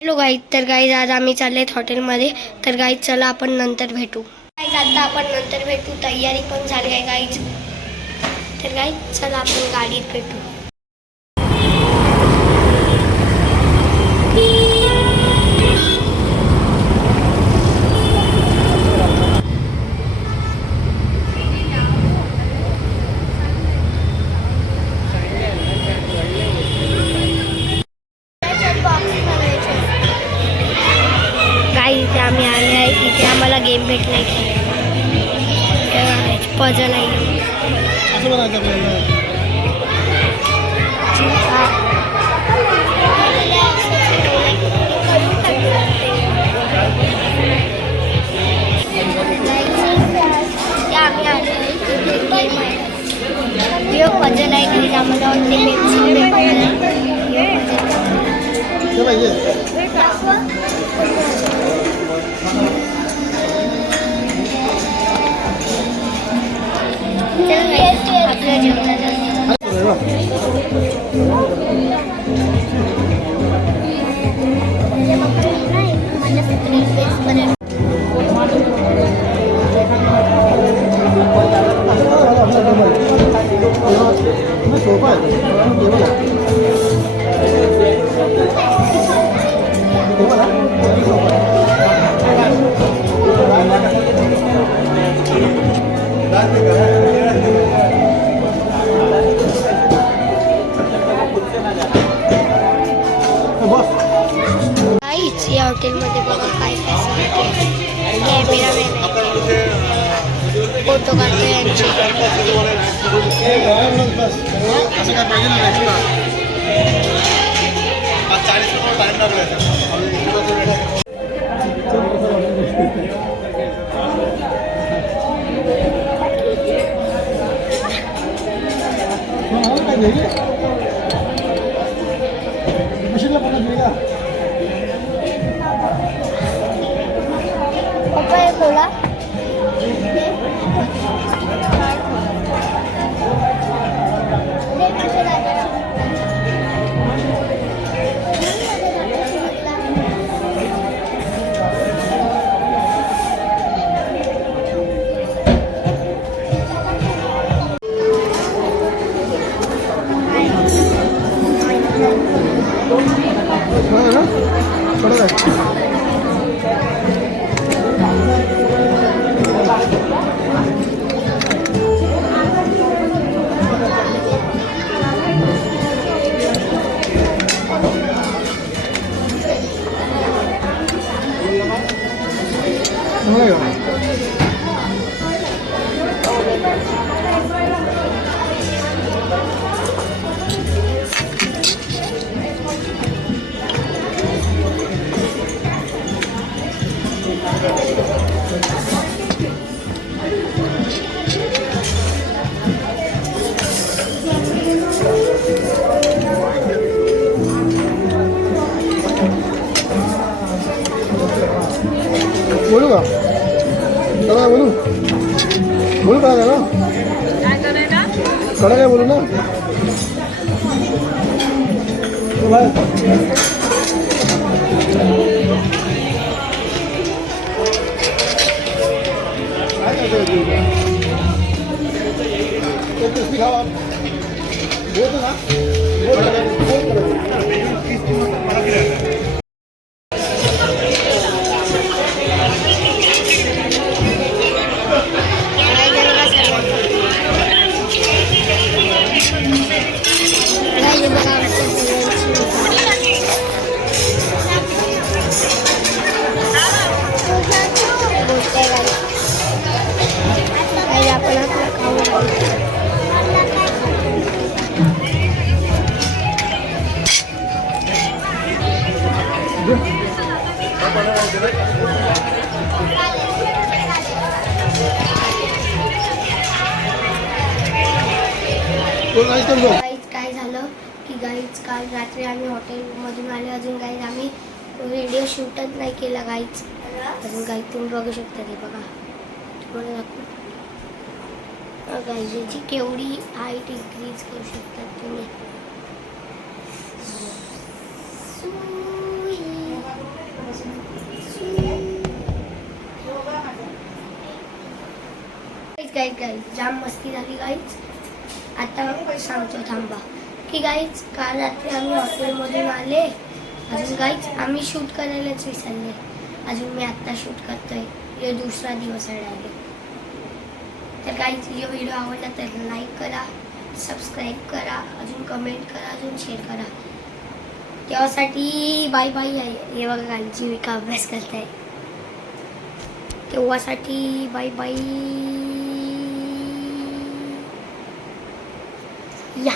Hello guys, तर guys आज आम्ही चाललेत हॉटेलमध्ये. तर गाईज चला आपण नंतर भेटू. गाईज आता आपण नंतर भेटू. तयारी पण झाली आहे गाईज. तर गाईज चला आपण गाडीत भेटू. गाईज आम्ही आले आहे तिथे आम्हाला गेम भेटलाय की पजल आहे. आम्ही आले आहे तिथे गेम आहे. पजल आहे गाईज. आम्हाला आपल्या जेवणाला या हॉटेलमध्ये बघा काय कॅमेरामॅन आहे, फोटो काढतो यांचे. बोला बोलू का बोलू बोलू काय ना कडा काय बोलू ना काय झालं की गाईज काल रात्री आम्ही हॉटेलमधून आले. अजून गाईज आम्ही व्हिडिओ शूटच नाही केला गाईज. अजून गाईज तुम्ही बघू शकता ते बघा तुम्हाला दाखवू गाईज याची केवढी हाईट इन्क्रीज करू शकतात तुम्ही. गाईज जाम मस्ती झाली गाईज. आता सांगतो थांबा की गाईज काल रात्री आम्ही हॉटेलमधून आले. अजून गाईज आम्ही शूट करायलाच विसरले. अजून मी आत्ता शूट करतोय. हे दुसरा दिवस आहे डायरेक्ट. तर गाईज जो व्हिडिओ आवडला तर लाईक करा, सबस्क्राईब करा, अजून कमेंट करा, अजून शेअर करा. तेव्हासाठी बाय बाय आहे. हे बघा गाईज जीविका अभ्यास करताय. तेव्हासाठी बाय बाय. या